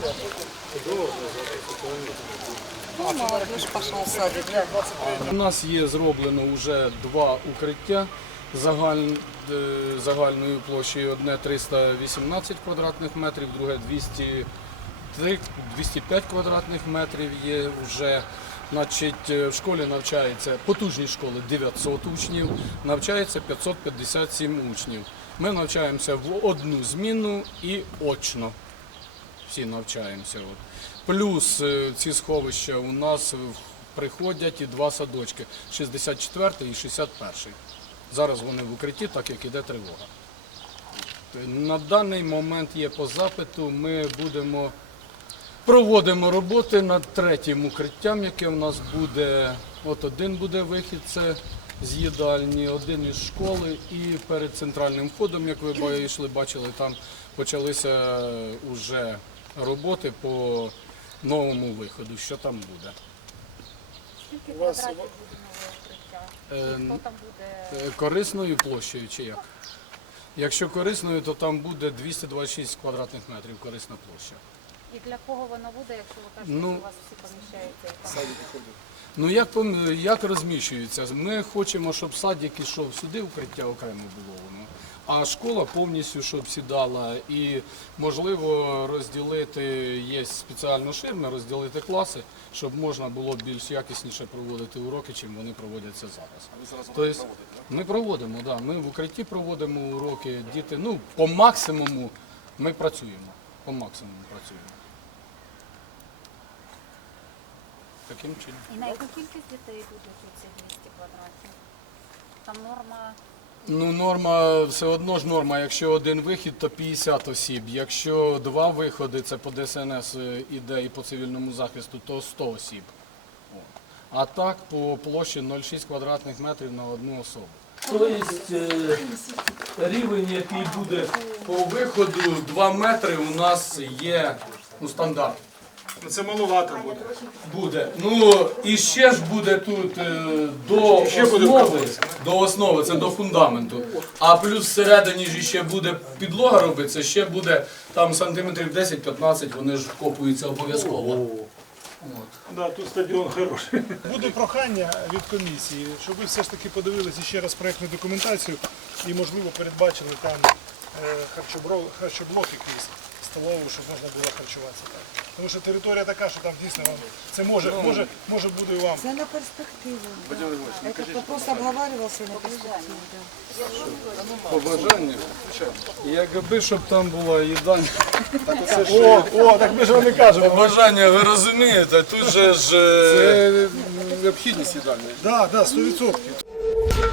Ну, молодежь пошла в садик. У нас є зроблено вже два укриття загальною площею. Одне 318 квадратних метрів, друге 205 квадратних метрів є вже. Значить, в школі навчається, потужні школи 900 учнів, навчається 557 учнів. Ми навчаємося в одну зміну і очно. Всі навчаємося. Плюс ці сховища у нас приходять і два садочки, 64-й і 61-й. Зараз вони в укритті, так як іде тривога. На даний момент є по запиту, ми проводимо роботи над третім укриттям, яке у нас буде. От один буде вихід, це з їдальні, один із школи, і перед центральним входом, як ви йшли, бачили, там почалися вже роботи по новому виходу, що там буде. Скільки квадратів буде нове укриття? Хто там буде? Корисною площею чи як? Якщо корисною, то там буде 226 квадратних метрів корисна площа. І для кого воно буде, якщо ви кажете, що у вас всі поміщаються? Ну як розміщується? Ми хочемо, щоб садик ішов сюди, укриття окремо було воно, а школа повністю, щоб сідала, і можливо розділити, є спеціально ширми, розділити класи, щоб можна було більш якісніше проводити уроки, чим вони проводяться зараз. Тобто ми проводимо, да, ми в укритті проводимо уроки, діти, ну по максимуму ми працюємо, по максимуму працюємо. Таким чином. І на яку кількість дітей будуть ці 200 квадратів? Там норма? Ну, норма, все одно ж норма, якщо один вихід, то 50 осіб. Якщо два виходи, це по ДСНС іде і по цивільному захисту, то 100 осіб. А так по площі 0,6 квадратних метрів на одну особу. Тобто рівень, який буде по виходу, 2 метри у нас є стандарт. Це маловато буде. Буде. Ну і ще ж буде тут до основи, це до фундаменту. А плюс всередині ж ще буде підлога робиться, ще буде там сантиметрів 10-15, вони ж вкопуються обов'язково. Да, тут стадіон хороший. Буде прохання від комісії, щоб ви все ж таки подивилися ще раз проєктну документацію і, можливо, передбачили там харчоблок якийсь, столову, щоб можна було харчуватися так. Тому що територія така, що там дійсно це може буде і вам. Это на перспективу. Да. Этот вопрос обговаривался на перспективу. Да. Побажання. Якби, щоб там була їдальня. Так ми ж вам і кажемо. Побажання, ви розумієте, тут же ж... Це необхідність їдальні. Так, 100%.